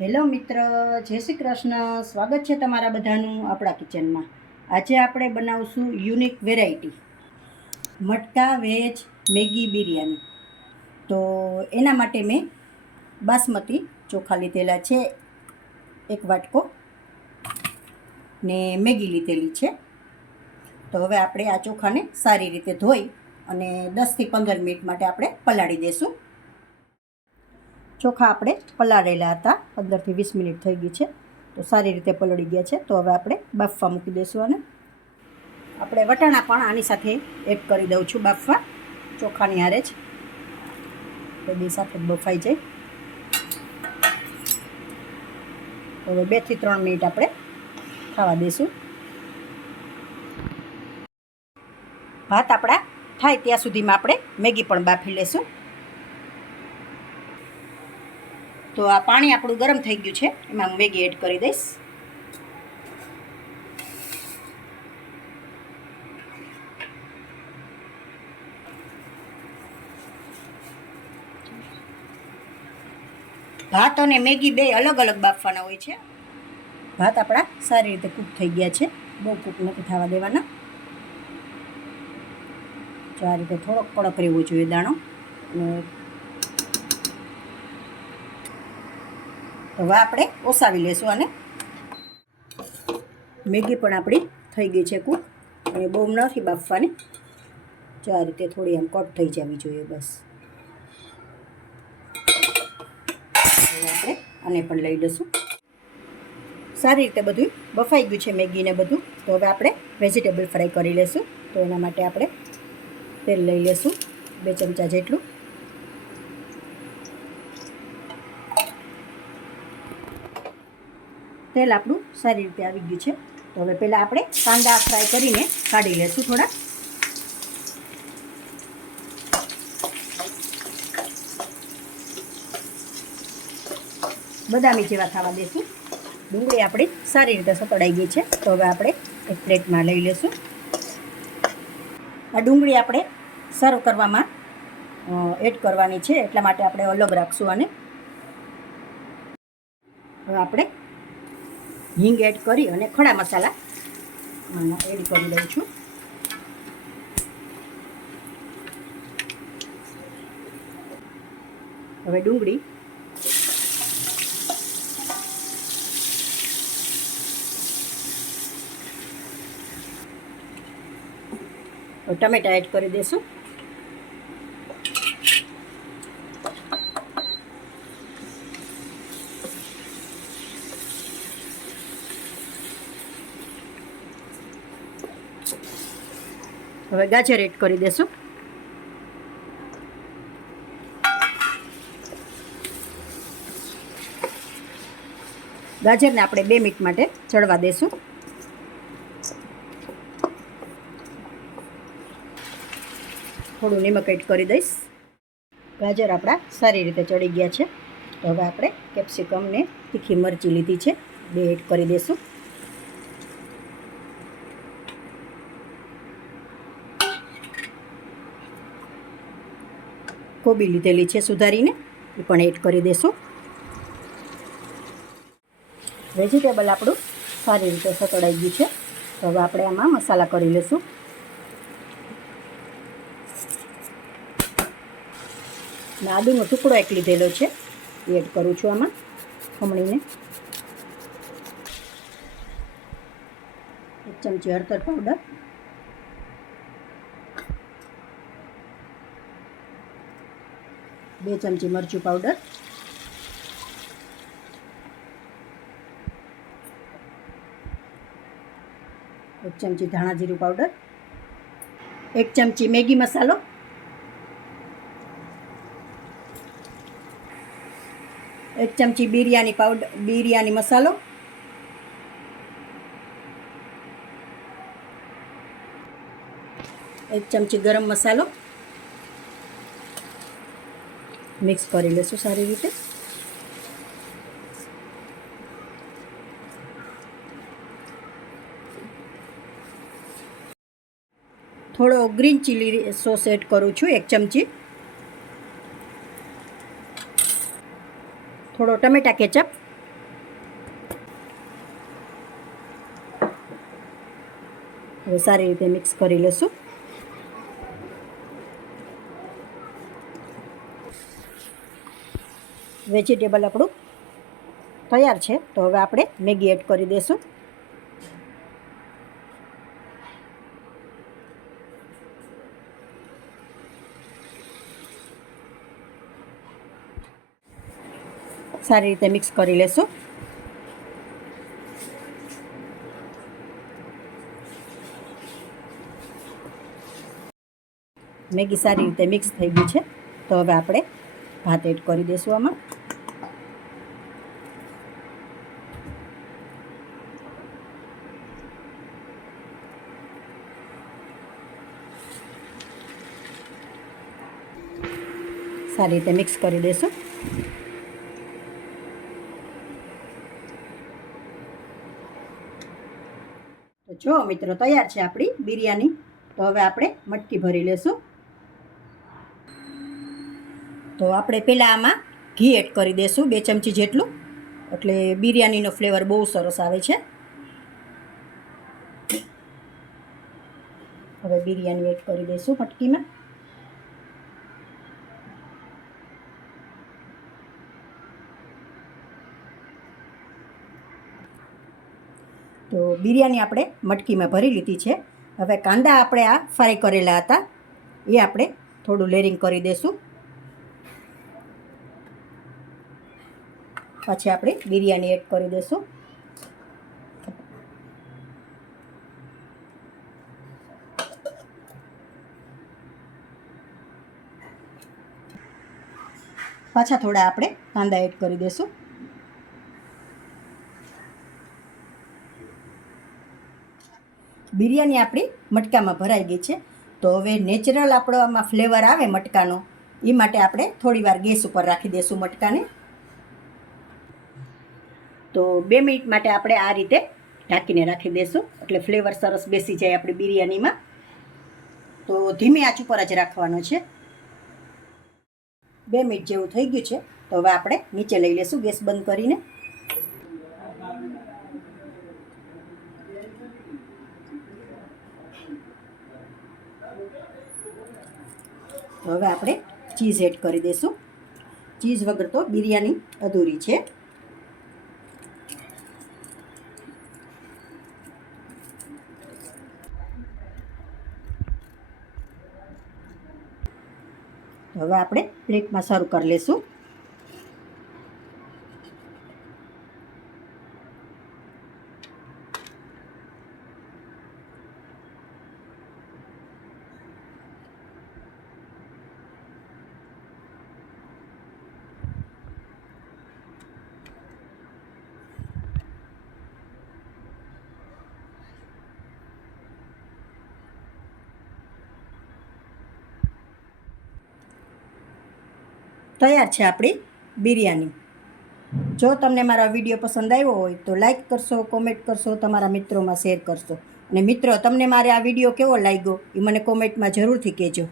Hello મિત્ર, જય શ્રી કૃષ્ણ. સ્વાગત છે તમારા બધાનું આપણા કિચનમાં. આજે આપણે બનાવશું unique variety matka veg Maggi biryani. તો એના માટે મેં બાસમતી ચોખા લીધેલા છે, એક વાટકો, ને મેગી લીધેલી છે. તો હવે આપણે આ ચોખાને સારી રીતે ધોઈ અને 10થી 15 મિનિટ માટે આપણે પલાળી દઈશું. ચોખા આપણે પલાળેલા હતા, 15થી 20 મિનિટ થઈ ગઈ છે, તો સારી રીતે પલળી ગયા છે. તો હવે આપણે બાફવા મૂકી દઈશું. અને આપણે વટાણા પણ આની સાથે એડ કરી દઉં છું બાફવા, ચોખાની હારે જ, તો બે સાથે બફાઈ જાય. હવે 2થી 3 મિનિટ આપણે ખાવા દઈશું. ભાત આપણા થાય ત્યાં સુધીમાં આપણે મેગી પણ બાફી લેશું. તો આ પાણી આપણું ગરમ થઈ ગયું છે, એમાં હું મેગી એડ કરી દઈશ. ભાત અને મેગી બે અલગ અલગ બાફવાના હોય છે. ભાત આપણા સારી રીતે કૂક થઈ ગયા છે, બહુ કૂક નથી થવા દેવાના. તો આ રીતે થોડોક કડક રહેવો જોઈએ દાણો. હવે આપણે ઓસાવી લેશું. અને મેગી પણ આપણી થઈ ગઈ છે કૂક, અને બહુ નથી બાફવાની. જો આ રીતે થોડી આમ કટ થઈ જવી જોઈએ, બસ. હવે આપણે આને પણ લઈ લઈશું. સારી રીતે બધું બફાઈ ગયું છે મેગીને બધું. તો હવે આપણે વેજીટેબલ ફ્રાય કરી લઈશું. તો એના માટે આપણે તેલ લઈ લઈશું, 2 ચમચા જેટલું. તેલ આપણું સારી રીતે આવી ગયું છે. તો હવે પહેલાં આપણે કાંદા ફ્રાય કરીને કાઢી લઈશું થોડા. બદામી જેવા થવા દઈશું. ડુંગળી આપણી સારી રીતે સતળાઈ ગઈ છે. તો હવે આપણે એક પ્લેટમાં લઈ લઈશું. આ ડુંગળી આપણે સર્વ કરવામાં એડ કરવાની છે, એટલા માટે આપણે અલગ રાખશું. અને હવે આપણે હિંગ એડ કરી અને ખડા મસાલા એડ કરી દઉં છું. હવે ડુંગળી, ટમેટા એડ કરી દઈશું. હવે ગાજર એડ કરી દઈશું. ગાજરને આપણે 2 મિનિટ માટે ચડવા દઈશું. થોડું નિમક એડ કરી દઈશ. ગાજર આપણા સારી રીતે ચડી ગયા છે. તો હવે આપણે કેપ્સિકમ ને તીખી મરચી લીધી છે, 2 એડ કરી દઈશું. કોબી લીધેલી છે સુધારીને, એ પણ એડ કરી દઈશું. વેજીટેબલ આપણું સારી રીતે સતળાઈ ગયું છે. તો હવે આપણે આમાં મસાલા કરી લઈશું. આદુનો ટુકડો એક લીધેલો છે, એ એડ કરું છું આમાં ખમણીને. 1 ચમચી હળદર પાવડર, 2 ચમચી મરચું પાવડર, 1 ચમચી ધાણા જીરું પાવડર, 1 ચમચી મેગી મસાલો, 1 ચમચી બિરયાની મસાલો, 1 ચમચી ગરમ મસાલો. મિક્સ કરી લઈશું સારી રીતે. થોડો ગ્રીન ચીલી સોસ એડ કરું છું, 1 ચમચી. થોડો ટમેટા કેચઅપ, હવે સારી રીતે મિક્સ કરી લેશું. વેજીટેબલ આપણું તૈયાર છે. તો હવે આપણે મેગી એડ કરી દઈશું. સારી રીતે મિક્સ કરી લેશું. મેગી સારી રીતે મિક્સ થઈ ગઈ છે. તો હવે આપણે ભાત એડ કરી દઈશું આમાં. સારી રીતે મિક્સ કરી દઈશું. તો જો મિત્રો, તૈયાર છે આપણી બિરયાની. તો હવે આપણે મટકી ભરી લેશું. તો આપણે પહેલાં આમાં ઘી એડ કરી દઈશું 2 ચમચી જેટલું, એટલે બિરયાનીનો ફ્લેવર બહુ સરસ આવે છે. હવે બિરયાની એડ કરી દઈશું મટકીમાં. તો બિરયાની આપણે મટકીમાં ભરી લીધી છે. હવે કાંદા આપણે આ ફ્રાય કરેલા હતા એ આપણે થોડું લેયરિંગ કરી દઈશું. પછી આપણે બિરયાની એડ કરી દઈશું. પાછા થોડા આપણે કાંદા એડ કરી દઈશું. બિરયાની આપણી મટકામાં ભરાઈ ગઈ છે. તો હવે નેચરલ આપણો આમાં ફ્લેવર આવે મટકાનો, એ માટે આપણે થોડી વાર ગેસ ઉપર રાખી દઈશું મટકાને. તો 2 મિનિટ માટે આપણે આ રીતે ઢાંકીને રાખી દઈશું, એટલે ફ્લેવર સરસ બેસી જાય આપણી બિરયાનીમાં. તો ધીમી આંચ ઉપર જ રાખવાનો છે. 2 મિનિટ જેવું થઈ ગયું છે. તો હવે આપણે નીચે લઈ લઈશું ગેસ બંધ કરીને. તો હવે આપણે ચીઝ એડ કરી દઈશું. ચીઝ વગર તો બિરયાની અધૂરી છે. હવે આપણે પ્લેટમાં સર્વ કરી લઈશું. તૈયાર છે આપણી બિરયાની. જો તમને મારો વિડીયો પસંદ આવ્યો હોય તો લાઈક કરશો, કોમેન્ટ કરશો, તમારા મિત્રોમાં શેર કરશો. અને મિત્રો, તમને મારે આ વિડીયો કેવો લાગ્યો એ મને કોમેન્ટમાં જરૂરથી કહેજો.